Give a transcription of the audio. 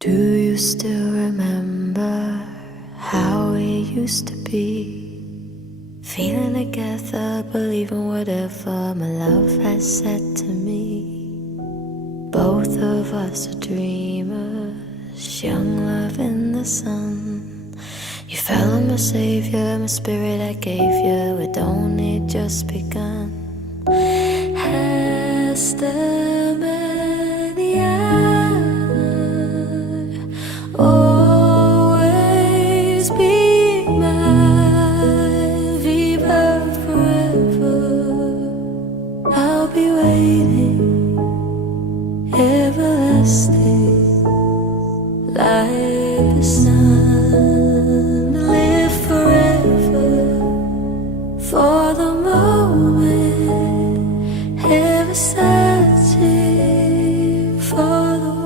Do you still remember how we used to be? Feeling together, believing whatever my love has said to me. Both of us are dreamers, young love in the sun. You fell on my savior, my spirit I gave you, it only just begun. Has the